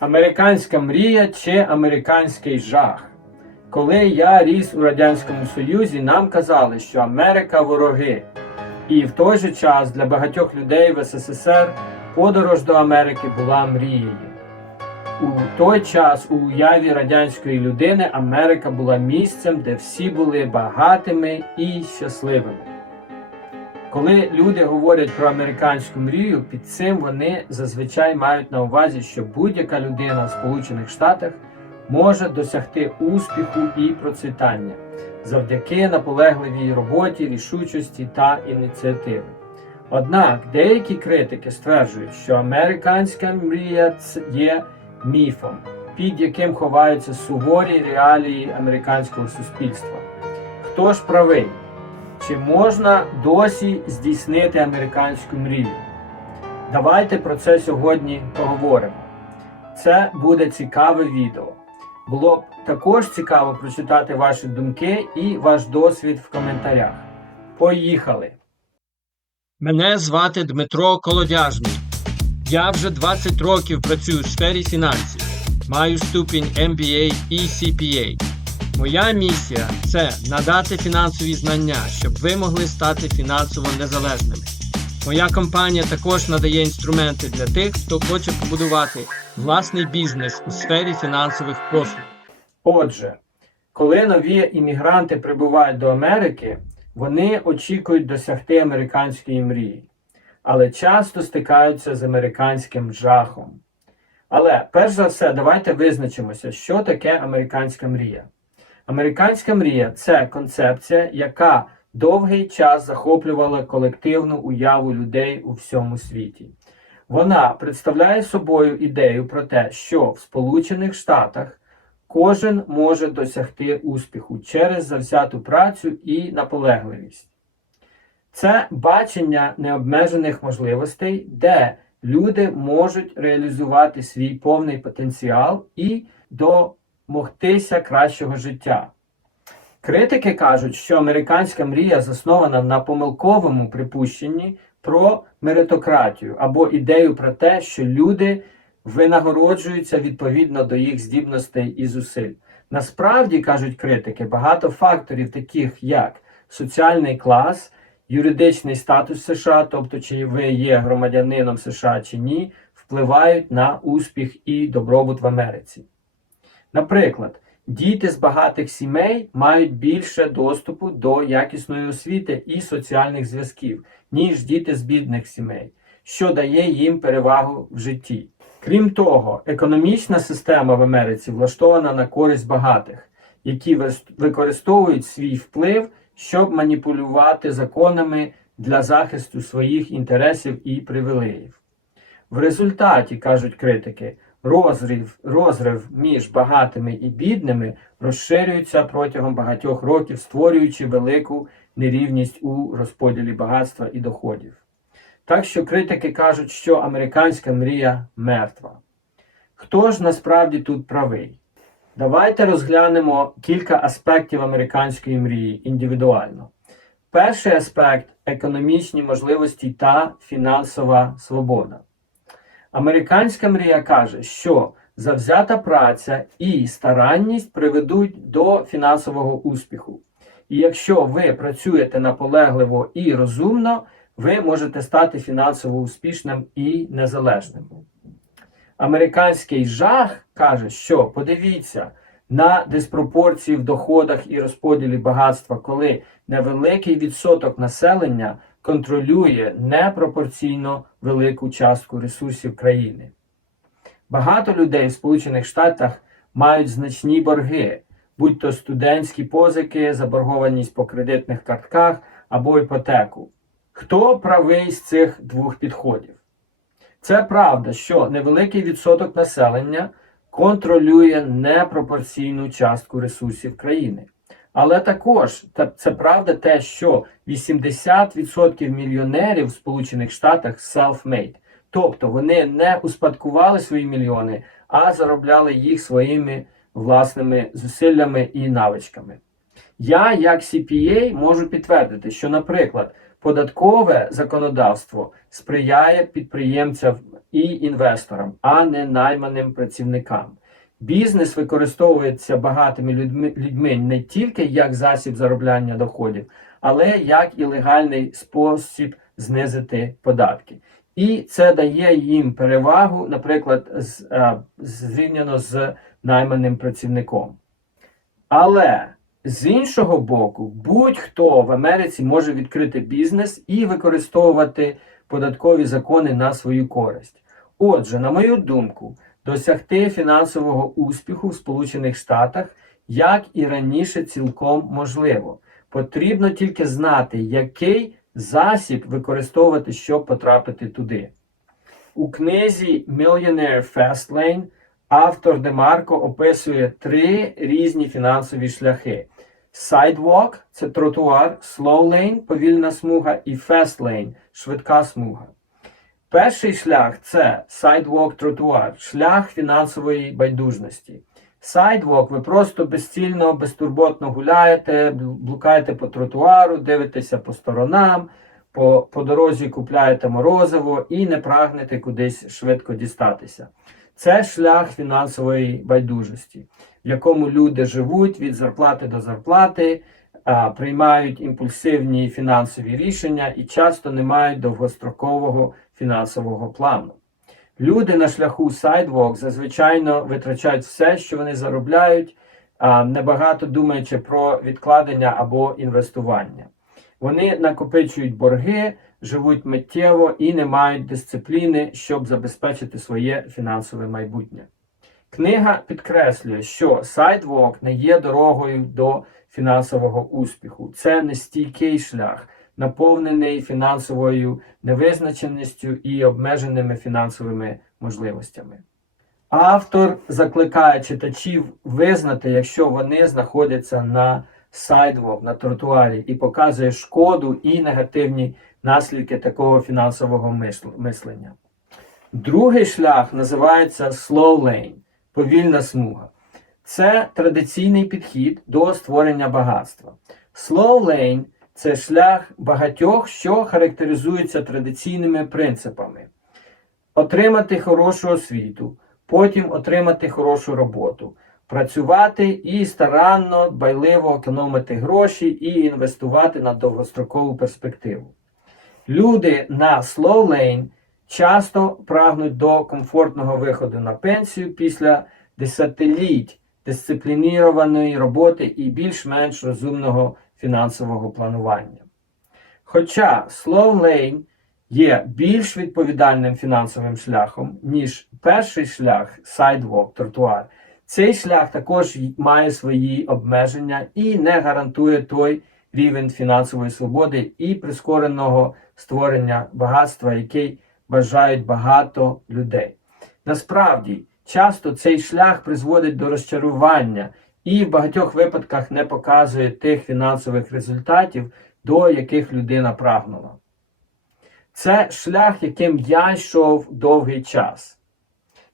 Американська мрія чи американський жах. Коли я ріс у Радянському Союзі, нам казали, що Америка вороги. І в той же час для багатьох людей в СССР подорож до Америки була мрією. У той час у уяві радянської людини Америка була місцем, де всі були багатими і щасливими. Коли люди говорять про американську мрію, під цим вони зазвичай мають на увазі, що будь-яка людина в Сполучених Штатах може досягти успіху і процвітання завдяки наполегливій роботі, рішучості та ініціативи. Однак деякі критики стверджують, що американська мрія є міфом, під яким ховаються суворі реалії американського суспільства. Хто ж правий? Чи можна досі здійснити американську мрію? Давайте про це сьогодні поговоримо. Це буде цікаве відео. Було б також цікаво прочитати ваші думки і ваш досвід в коментарях. Поїхали! Мене звати Дмитро Колодяжний. Я вже 20 років працюю в сфері фінансів. Маю ступінь MBA і CPA. Моя місія це надати фінансові знання, щоб ви могли стати фінансово незалежними. Моя компанія також надає інструменти для тих, хто хоче побудувати власний бізнес у сфері фінансових послуг. Отже, коли нові іммігранти прибувають до Америки, вони очікують досягти американської мрії, але часто стикаються з американським жахом. Але перш за все, давайте визначимося, що таке американська мрія. Американська мрія це концепція, яка довгий час захоплювала колективну уяву людей у всьому світі. Вона представляє собою ідею про те, що в Сполучених Штатах кожен може досягти успіху через завзяту працю і наполегливість. Це бачення необмежених можливостей, де люди можуть реалізувати свій повний потенціал і домогтися кращого життя. Критики кажуть, що американська мрія заснована на помилковому припущенні про меритократію або ідею про те, що люди винагороджуються відповідно до їх здібностей і зусиль. Насправді, кажуть критики, багато факторів, таких як соціальний клас, юридичний статус США, тобто чи ви є громадянином США чи ні, впливають на успіх і добробут в Америці. Наприклад, діти з багатих сімей мають більше доступу до якісної освіти і соціальних зв'язків, ніж діти з бідних сімей, що дає їм перевагу в житті. Крім того, економічна система в Америці влаштована на користь багатих, які використовують свій вплив, щоб маніпулювати законами для захисту своїх інтересів і привілеїв. В результаті, кажуть критики, розрив, розрив між багатими і бідними розширюється протягом багатьох років, створюючи велику нерівність у розподілі багатства і доходів. Так що критики кажуть, що американська мрія мертва. Хто ж насправді тут правий? Давайте розглянемо кілька аспектів американської мрії індивідуально. Перший аспект економічні можливості та фінансова свобода. Американська мрія каже, що завзята праця і старанність приведуть до фінансового успіху. І якщо ви працюєте наполегливо і розумно, ви можете стати фінансово успішним і незалежним. Американський жах каже, що подивіться на диспропорції в доходах і розподілі багатства, коли невеликий відсоток населення контролює непропорційно велику частку ресурсів країни. Багато людей в Сполучених Штатах мають значні борги, будь то студентські позики, заборгованість по кредитних картках або іпотеку. Хто правий з цих двох підходів? Це правда, що невеликий відсоток населення контролює непропорційну частку ресурсів країни. Але також це правда те, що 80% мільйонерів в Сполучених Штатах self-made. Тобто вони не успадкували свої мільйони, а заробляли їх своїми власними зусиллями і навичками. Я, як CPA, можу підтвердити, що, наприклад, Податкове законодавство сприяє підприємцям і інвесторам, а не найманим працівникам. Бізнес використовується багатими людьми, людьми не тільки як засіб заробляння доходів, але як і легальний спосіб знизити податки. І це дає їм перевагу, наприклад, з, е, зрівняно з найманим працівником. Але з іншого боку, будь-хто в Америці може відкрити бізнес і використовувати податкові закони на свою користь. Отже, на мою думку, досягти фінансового успіху в Сполучених Штатах, як і раніше, цілком можливо. Потрібно тільки знати, який засіб використовувати, щоб потрапити туди. У книзі Millionaire Fastlane автор Демарко описує три різні фінансові шляхи: Sidewalk – це тротуар, Slow Lane – повільна смуга і Fast Lane – швидка смуга. Перший шлях це sidewalk тротуар, шлях фінансової байдужності. Sidewalk – ви просто безцільно, безтурботно гуляєте, блукаєте по тротуару, дивитеся по сторонам, по, по дорозі купляєте морозиво і не прагнете кудись швидко дістатися. Це шлях фінансової байдужості, в якому люди живуть від зарплати до зарплати, а, приймають імпульсивні фінансові рішення і часто не мають довгострокового фінансового плану. Люди на шляху Sidewalk зазвичай витрачають все, що вони заробляють, небагато думаючи про відкладення або інвестування. Вони накопичують борги, живуть миттєво і не мають дисципліни, щоб забезпечити своє фінансове майбутнє. Книга підкреслює, що Sidewalk не є дорогою до фінансового успіху. Це нестійкий шлях, наповнений фінансовою невизначеністю і обмеженими фінансовими можливостями. Автор закликає читачів визнати, якщо вони знаходяться на сайдвок, на тротуарі, і показує шкоду і негативні наслідки такого фінансового мислення. Другий шлях називається slow lane повільна смуга. Це традиційний підхід до створення багатства. Slow lane – це шлях багатьох, що характеризується традиційними принципами: отримати хорошу освіту, потім отримати хорошу роботу, працювати і старанно, дбайливо економити гроші і інвестувати на довгострокову перспективу. Люди на slow lane часто прагнуть до комфортного виходу на пенсію після десятиліть дисциплінірованої роботи і більш-менш розумного фінансового планування. Хоча slow lane є більш відповідальним фінансовим шляхом, ніж перший шлях sidewalk, тротуар, цей шлях також має свої обмеження і не гарантує той рівень фінансової свободи і прискореного створення багатства, який бажають багато людей. Насправді, часто цей шлях призводить до розчарування і в багатьох випадках не показує тих фінансових результатів, до яких людина прагнула. Це шлях, яким я йшов довгий час.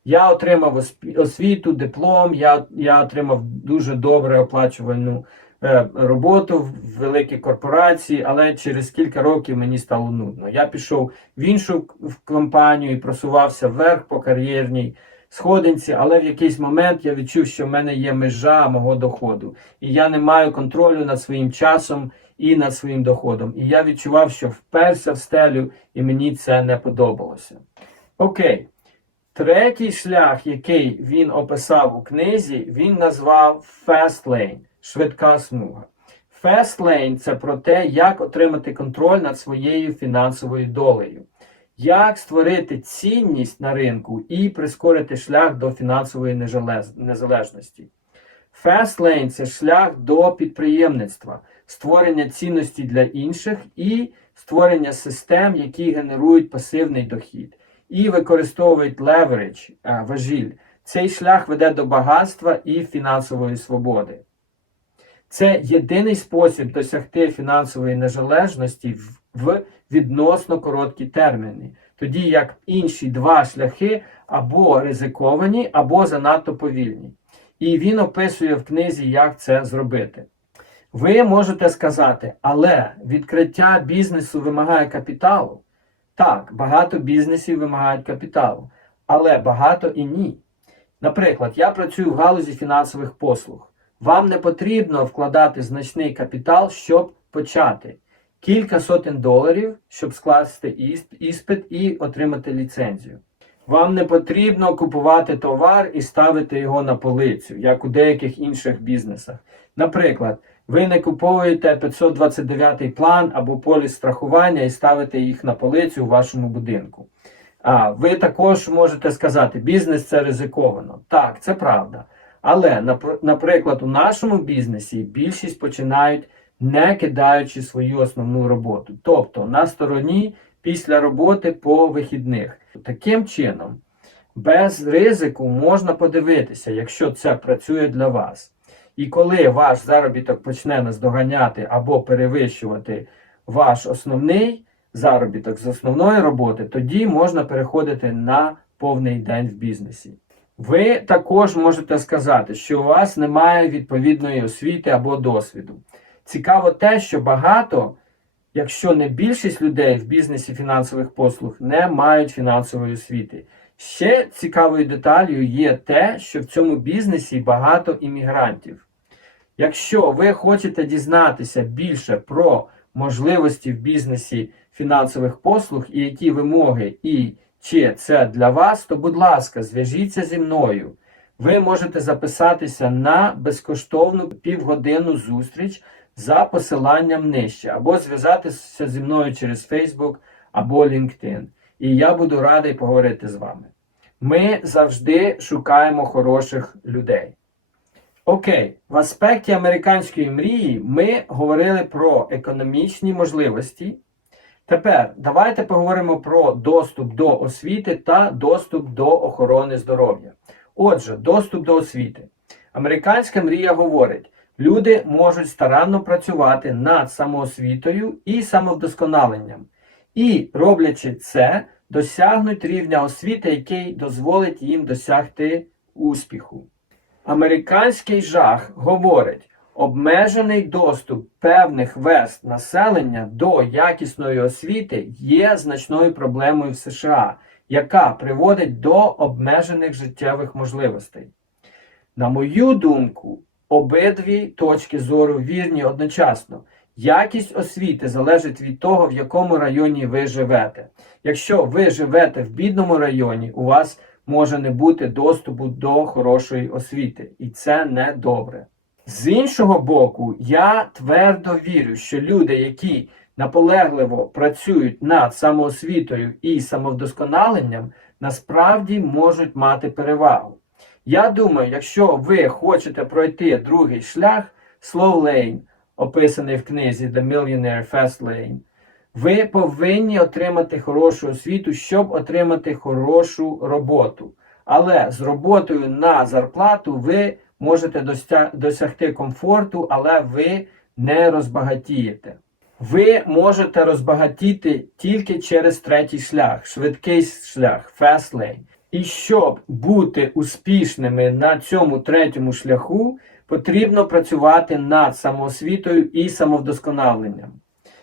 Я отримав освіту, диплом, я я отримав дуже добре оплачувальну е, роботу в великій корпорації, але через кілька років мені стало нудно. Я пішов в іншу компанію і просувався вверх по кар'єрній сходинці, але в якийсь момент я відчув, що в мене є межа мого доходу, і я не маю контролю над своїм часом і над своїм доходом. І я відчував, що вперся в стелю, і мені це не подобалося. Окей. Третій шлях, який він описав у книзі, він назвав Fast Lane швидка смуга. Fast Lane – це про те, як отримати контроль над своєю фінансовою долею, як створити цінність на ринку і прискорити шлях до фінансової незалежності. Fast Lane – це шлях до підприємництва, створення цінності для інших і створення систем, які генерують пасивний дохід і використовують леверидж, важіль. Цей шлях веде до багатства і фінансової свободи. Це єдиний спосіб досягти фінансової незалежності в відносно короткі терміни, тоді як інші два шляхи або ризиковані, або занадто повільні. І він описує в книзі, як це зробити. Ви можете сказати, але відкриття бізнесу вимагає капіталу. Так, багато бізнесів вимагають капіталу, але багато і ні. Наприклад, я працюю в галузі фінансових послуг. Вам не потрібно вкладати значний капітал, щоб почати. Кілька сотень доларів, щоб скласти іспит і отримати ліцензію. Вам не потрібно купувати товар і ставити його на полицю, як у деяких інших бізнесах. Наприклад, ви не куповуєте 529 план або поліс страхування і ставите їх на полицю у вашому будинку. А ви також можете сказати, бізнес це ризиковано. Так, це правда. Але, наприклад, у нашому бізнесі більшість починають не кидаючи свою основну роботу, тобто на стороні після роботи по вихідних. Таким чином, без ризику можна подивитися, якщо це працює для вас. І коли ваш заробіток почне наздоганяти або перевищувати ваш основний заробіток з основної роботи, тоді можна переходити на повний день в бізнесі. Ви також можете сказати, що у вас немає відповідної освіти або досвіду. Цікаво те, що багато, якщо не більшість людей в бізнесі фінансових послуг не мають фінансової освіти. Ще цікавою деталью є те, що в цьому бізнесі багато іммігрантів. Якщо ви хочете дізнатися більше про можливості в бізнесі фінансових послуг і які вимоги, і чи це для вас, то, будь ласка, зв'яжіться зі мною. Ви можете записатися на безкоштовну півгодинну зустріч за посиланням нижче, або зв'язатися зі мною через Facebook або LinkedIn. І я буду радий поговорити з вами. Ми завжди шукаємо хороших людей. Окей, в аспекті американської мрії ми говорили про економічні можливості. Тепер давайте поговоримо про доступ до освіти та доступ до охорони здоров'я. Отже, доступ до освіти. Американська мрія говорить, люди можуть старанно працювати над самоосвітою і самовдосконаленням. І, роблячи це, досягнуть рівня освіти, який дозволить їм досягти успіху. Американський жах говорить, обмежений доступ певних верст населення до якісної освіти є значною проблемою в США, яка приводить до обмежених життєвих можливостей. На мою думку, обидві точки зору вірні одночасно. Якість освіти залежить від того, в якому районі ви живете. Якщо ви живете в бідному районі, у вас може не бути доступу до хорошої освіти, і це не добре. З іншого боку, я твердо вірю, що люди, які наполегливо працюють над самоосвітою і самовдосконаленням, насправді можуть мати перевагу. Я думаю, якщо ви хочете пройти другий шлях, slow lane, описаний в книзі The Millionaire Fast Lane, ви повинні отримати хорошу освіту, щоб отримати хорошу роботу. Але з роботою на зарплату ви можете досягти комфорту, але ви не розбагатієте. Ви можете розбагатіти тільки через третій шлях, швидкий шлях, fast lane. І щоб бути успішними на цьому третьому шляху, потрібно працювати над самоосвітою і самовдосконаленням.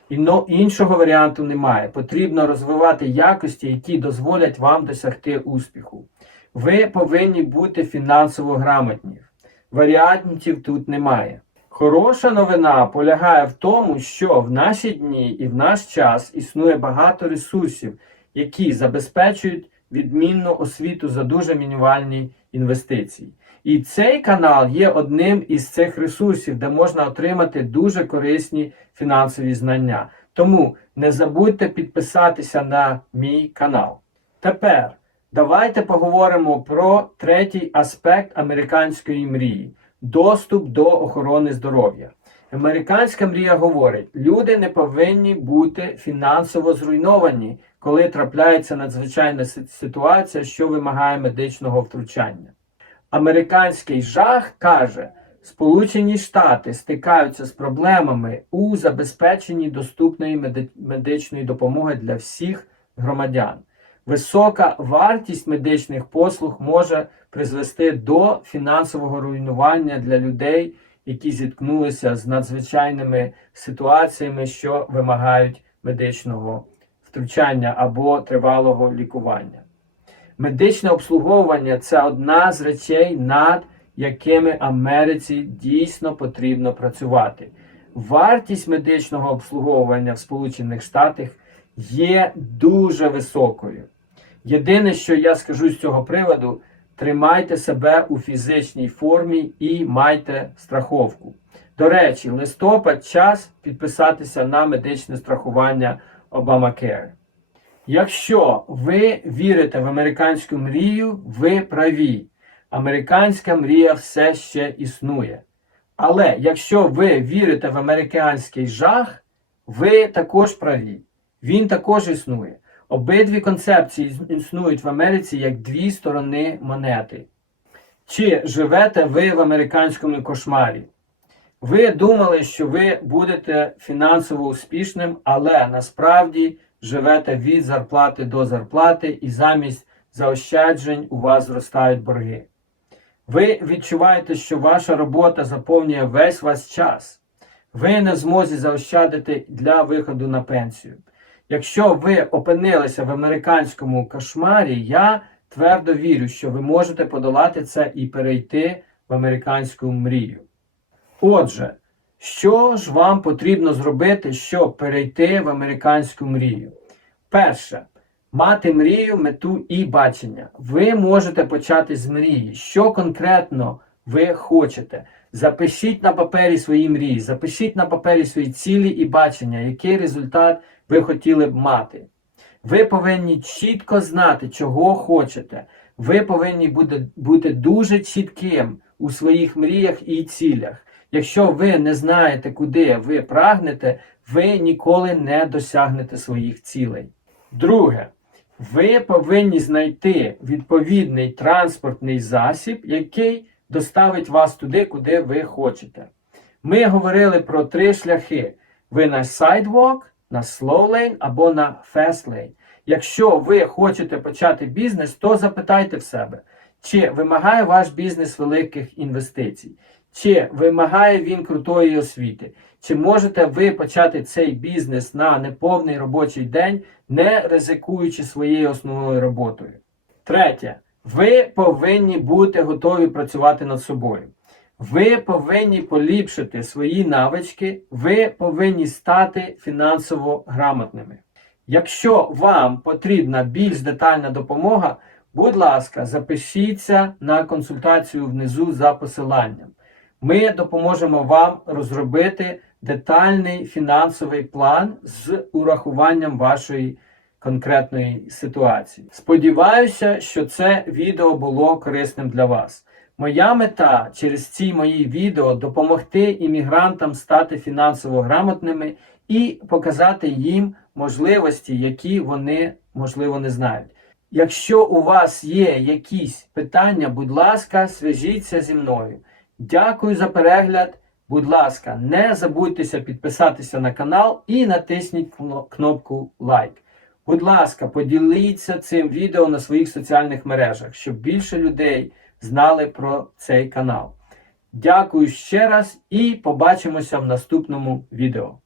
Іно, іншого варіанту немає. Потрібно розвивати якості, які дозволять вам досягти успіху. Ви повинні бути фінансово грамотні. Варіантів тут немає. Хороша новина полягає в тому, що в наші дні і в наш час існує багато ресурсів, які забезпечують відмінну освіту за дуже мінімальні інвестиції. І цей канал є одним із цих ресурсів, де можна отримати дуже корисні фінансові знання. Тому не забудьте підписатися на мій канал. Тепер давайте поговоримо про третій аспект американської мрії доступ до охорони здоров'я. Американська мрія говорить, люди не повинні бути фінансово зруйновані, коли трапляється надзвичайна ситуація, що вимагає медичного втручання. Американський жах каже, Сполучені Штати стикаються з проблемами у забезпеченні доступної меди- медичної допомоги для всіх громадян. Висока вартість медичних послуг може призвести до фінансового руйнування для людей, які зіткнулися з надзвичайними ситуаціями, що вимагають медичного втручання або тривалого лікування. Медичне обслуговування це одна з речей, над якими Америці дійсно потрібно працювати. Вартість медичного обслуговування в Сполучених Штатах є дуже високою. Єдине, що я скажу з цього приводу, тримайте себе у фізичній формі і майте страховку. До речі, листопад час підписатися на медичне страхування Obamacare. Якщо ви вірите в американську мрію, ви праві. Американська мрія все ще існує. Але якщо ви вірите в американський жах, ви також праві. Він також існує. Обидві концепції існують в Америці як дві сторони монети. Чи живете ви в американському кошмарі? Ви думали, що ви будете фінансово успішним, але насправді живете від зарплати до зарплати, і замість заощаджень у вас зростають борги. Ви відчуваєте, що ваша робота заповнює весь ваш час. Ви не змозі заощадити для виходу на пенсію. Якщо ви опинилися в американському кошмарі, я твердо вірю, що ви можете подолати це і перейти в американську мрію. Отже, що ж вам потрібно зробити, щоб перейти в американську мрію? Перше, мати мрію, мету і бачення. Ви можете почати з мрії. Що конкретно ви хочете? Запишіть на папері свої мрії, запишіть на папері свої цілі і бачення, який результат ви хотіли б мати. Ви повинні чітко знати, чого хочете. Ви повинні бути, бути дуже чітким у своїх мріях і цілях. Якщо ви не знаєте, куди ви прагнете, ви ніколи не досягнете своїх цілей. Друге, ви повинні знайти відповідний транспортний засіб, який доставить вас туди, куди ви хочете. Ми говорили про три шляхи: ви на sidewalk, на slow lane або на fast lane. Якщо ви хочете почати бізнес, то запитайте в себе, чи вимагає ваш бізнес великих інвестицій, чи вимагає він крутої освіти, чи можете ви почати цей бізнес на неповний робочий день, не ризикуючи своєю основною роботою. Третє, ви повинні бути готові працювати над собою. Ви повинні поліпшити свої навички, ви повинні стати фінансово грамотними. Якщо вам потрібна більш детальна допомога, будь ласка, запишіться на консультацію внизу за посиланням. Ми допоможемо вам розробити детальний фінансовий план з урахуванням вашої конкретної ситуації. Сподіваюся, що це відео було корисним для вас. Моя мета через ці мої відео допомогти іммігрантам стати фінансово грамотними і показати їм можливості, які вони, можливо, не знають. Якщо у вас є якісь питання, будь ласка, зв'яжіться зі мною. Дякую за перегляд. Будь ласка, не забудьтеся підписатися на канал і натисніть кнопку лайк. Будь ласка, поділіться цим відео на своїх соціальних мережах, щоб більше людей знали про цей канал. Дякую ще раз і побачимося в наступному відео.